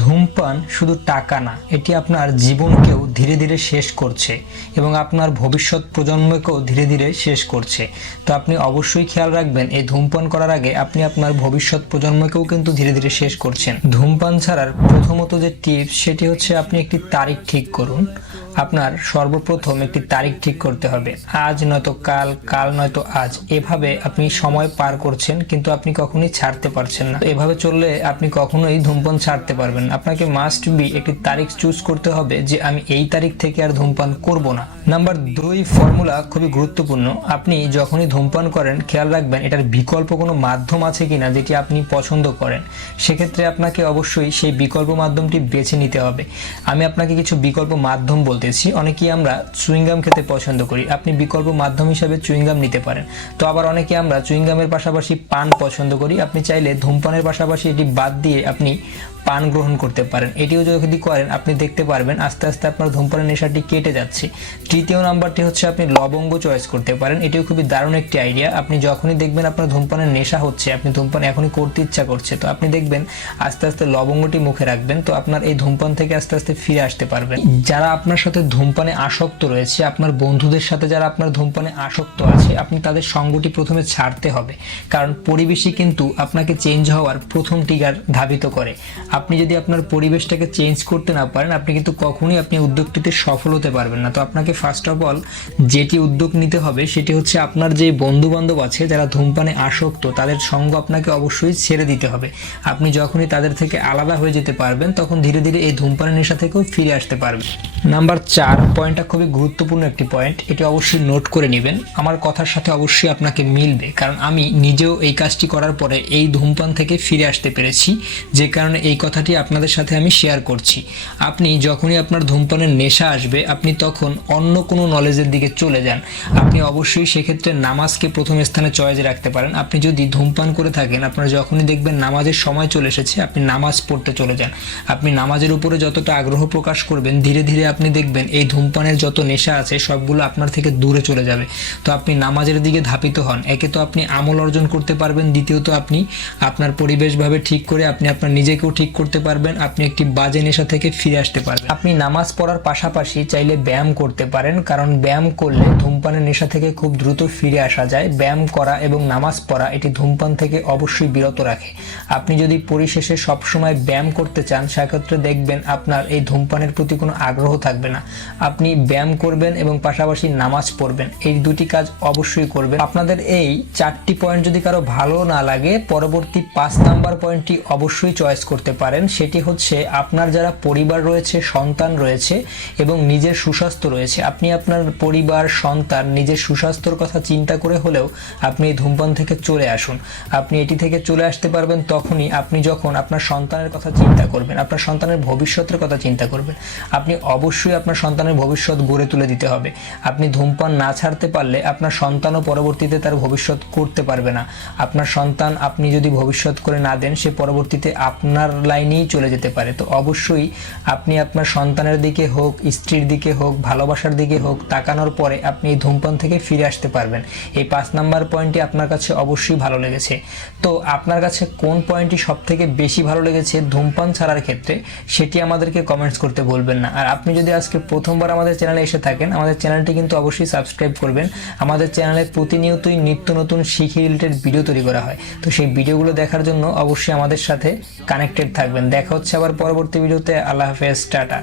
ধূমপান শুধু টাকা না, এটি আপনার জীবনকেও ধীরে ধীরে শেষ করছে এবং আপনার ভবিষ্যৎ প্রজন্মকেও ধীরে ধীরে শেষ করছে। তো আপনি অবশ্যই খেয়াল রাখবেন, এই ধূমপান করার আগে আপনি আপনার ভবিষ্যৎ প্রজন্মকেও কিন্তু ধীরে ধীরে শেষ করছেন। ধূমপান ছাড়ার প্রথমত যে টিপস, সেটি হচ্ছে আপনি একটি তারিখ ঠিক করুন। আপনার সর্বপ্রথম একটি তারিখ ঠিক করতে হবে। আজ নয়তো কাল কাল নয়তো আজ। এভাবে আপনি সময় পার করছেন, কিন্তু আপনি কখনোই ছাড়তে পারছেন না। এভাবে চললে আপনি কখনোই ধূমপান ছাড়তে পারবেন আপনাকে মাস্ট বি একটি তারিখ চুজ করতে হবে যে আমি এই তারিখ থেকে আর ধূমপান করব না। নাম্বার দুই ফর্মুলা খুবই গুরুত্বপূর্ণ। আপনি যখনই ধূমপান করেন, খেয়াল রাখবেন, এটার বিকল্প কোনো মাধ্যম আছে কিনা যেটি আপনি পছন্দ করেন। সেক্ষেত্রে আপনাকে অবশ্যই সেই বিকল্প মাধ্যমটি বেছে নিতে হবে। আমি আপনাকে কিছু বিকল্প মাধ্যম বলতেছি অনেকেই আমরা চুইংগাম খেতে পছন্দ করি। আপনি বিকল্প মাধ্যম হিসাবে চুইংগাম নিতে পারেন। তো আবার অনেকে আমরা চুইংগামের পাশাপাশি পান পছন্দ করি। আপনি চাইলে ধূমপানের পাশাপাশি এটি বাদ দিয়ে আপনি পান গ্রহণ করতে পারেন। এটিও যদি করেন, আপনি দেখতে পারবেন আস্তে আস্তে আপনার ধূমপানের নেশাটি কেটে যাচ্ছে। তৃতীয় নাম্বারটি হচ্ছে আপনি লবঙ্গ চয়েস করতে পারেন। এটিও খুবই দারুণ একটি আইডিয়া আপনি যখনই দেখবেন আপনার ধূমপানের নেশা হচ্ছে, আপনি ধূমপান এখনই করতে ইচ্ছা করছে, তো আপনি দেখবেন আস্তে আস্তে লবঙ্গটি মুখে রাখবেন, তো আপনার এই ধূমপান থেকে আস্তে আস্তে ফিরে আসতে পারবেন। যারা আপনার সাথে ধূমপানে আসক্ত রয়েছে, আপনার বন্ধুদের সাথে যারা আপনার ধূমপানে আসক্ত আছে, আপনি তাদের সঙ্গটি প্রথমে ছাড়তে হবে। কারণ পরিবেশই কিন্তু আপনাকে চেঞ্জ হওয়ার প্রথম টিগার ধাবিত করে। আপনি যদি আপনার পরিবেশটাকে চেঞ্জ করতে না পারেন, আপনি কিন্তু কখনোই আপনি উদ্যোগটিতে সফল হতে পারবেন না। তো আপনাকে ফার্স্ট অফ অল যেটি উদ্যোগ নিতে হবে, সেটি হচ্ছে আপনার যে বন্ধু বান্ধব আছে যারা ধূমপানে আসক্ত, তাদের সঙ্গ আপনাকে অবশ্যই ছেড়ে দিতে হবে। আপনি যখনই তাদের থেকে আলাদা হয়ে যেতে পারবেন, তখন ধীরে ধীরে এই ধূমপানের নেশা থেকেও ফিরে আসতে পারবেন। নাম্বার চার পয়েন্টটা খুবই গুরুত্বপূর্ণ একটি পয়েন্ট এটি অবশ্যই নোট করে নেবেন। আমার কথার সাথে অবশ্যই আপনাকে মিলবে, কারণ আমি নিজেও এই কাজটি করার পরে এই ধূমপান থেকে ফিরে আসতে পেরেছি, যে কারণে এই কথাটি আপনাদের সাথে আমি শেয়ার করছি। আপনি যখনই আপনার ধূমপানের নেশা আসবে, আপনি তখন অন্য কোনো নলেজের দিকে চলে যান। আপনি অবশ্যই সেক্ষেত্রে নামাজকে প্রথম স্থানে চয়েস রাখতে পারেন। আপনি যদি ধূমপান করে থাকেন, আপনার যখনই দেখবেন নামাজের সময় চলে এসেছে, আপনি নামাজ পড়তে চলে যান। আপনি নামাজের উপরে যতটা আগ্রহ প্রকাশ করবেন, ধীরে ধীরে আপনি দেখবেন এই ধূমপানের যত নেশা আছে, সবগুলো আপনার থেকে দূরে চলে যাবে। তো আপনি নামাজের দিকে ধাপিত হন। একে তো আপনি আমল অর্জন করতে পারবেন, দ্বিতীয়ত আপনি আপনার পরিবেশভাবে ঠিক করে আপনি আপনার নিজেকেও ঠিক করতে পারবেন, আপনি একটি বাজে নেশা থেকে ফিরে আসতে পারবেন। আপনি নামাজ পড়ার পাশাপাশি চাইলে ব্যায়াম করতে পারেন, কারণ ব্যায়াম করলে ধূমপানের নেশা থেকে খুব দ্রুত ফিরে আসা যায়। ব্যায়াম করা এবং নামাজ পড়া এটি ধূমপান থেকে অবশ্যই বিরত রাখে। আপনি যদি পরিশেষে সবসময় ব্যায়াম করতে চান, সেক্ষেত্রে দেখবেন আপনার এই ধূমপানের প্রতি কোনো আগ্রহ থাকবে না। আপনি ব্যায়াম করবেন এবং পাশাপাশি নামাজ পড়বেন। এই দুটি কাজ অবশ্যই করবেন। আপনাদের এই চারটি পয়েন্ট যদি কারও ভালো না লাগে, পরবর্তী পাঁচ নাম্বার পয়েন্টটি অবশ্যই চয়েস করতে পারেন, সেটি হচ্ছে আপনার যারা পরিবার রয়েছে, সন্তান রয়েছে এবং নিজের সুস্বাস্থ্য রয়েছে। আপনি আপনার পরিবার, সন্তান, নিজের সুস্বাস্থ্যর কথা চিন্তা করে হলেও আপনি এই ধূমপান থেকে চলে আসুন। আপনি এটি থেকে চলে আসতে পারবেন তখনই আপনি যখন আপনার সন্তানের কথা চিন্তা করবেন, আপনার সন্তানের ভবিষ্যতের কথা চিন্তা করবেন, আপনি অবশ্যই আপনার সন্তানের ভবিষ্যৎ গড়ে তুলে দিতে হবে। আপনি ধূমপান না ছাড়তে পারলে আপনার সন্তানও পরবর্তীতে তার ভবিষ্যৎ করতে পারবে না। আপনার সন্তান আপনি যদি ভবিষ্যৎ করে না দেন, সে পরবর্তীতে আপনার লাইনেই চলে যেতে পারে। তো অবশ্যই আপনি আপনার সন্তানের দিকে হোক, স্ত্রীর দিকে হোক, ভালোবাসার দিকে হোক তাকানোর পরে আপনি এই ধূমপান থেকে ফিরে আসতে পারবেন। এই পাঁচ নাম্বার পয়েন্টটি আপনার কাছে অবশ্যই ভালো লেগেছে। তো আপনার কাছে কোন পয়েন্টটি সব থেকে বেশি ভালো লেগেছে ধূমপান ছাড়ার ক্ষেত্রে, সেটি আমাদেরকে কমেন্টস করতে বলবেন না। আর আপনি যদি আজকে প্রথমবার আমাদের চ্যানেলে এসে থাকেন, আমাদের চ্যানেলটি কিন্তু অবশ্যই সাবস্ক্রাইব করবেন। আমাদের চ্যানেলে প্রতিনিয়তই নিত্য নতুন শিখি রিলেটেড ভিডিও তৈরি করা হয়। তো সেই ভিডিওগুলো দেখার জন্য অবশ্যই আমাদের সাথে কানেক্টেড থাকবেন। দেখা হচ্ছে আবার পরবর্তী ভিডিওতে। আল্লাহ হাফেজ টাটা।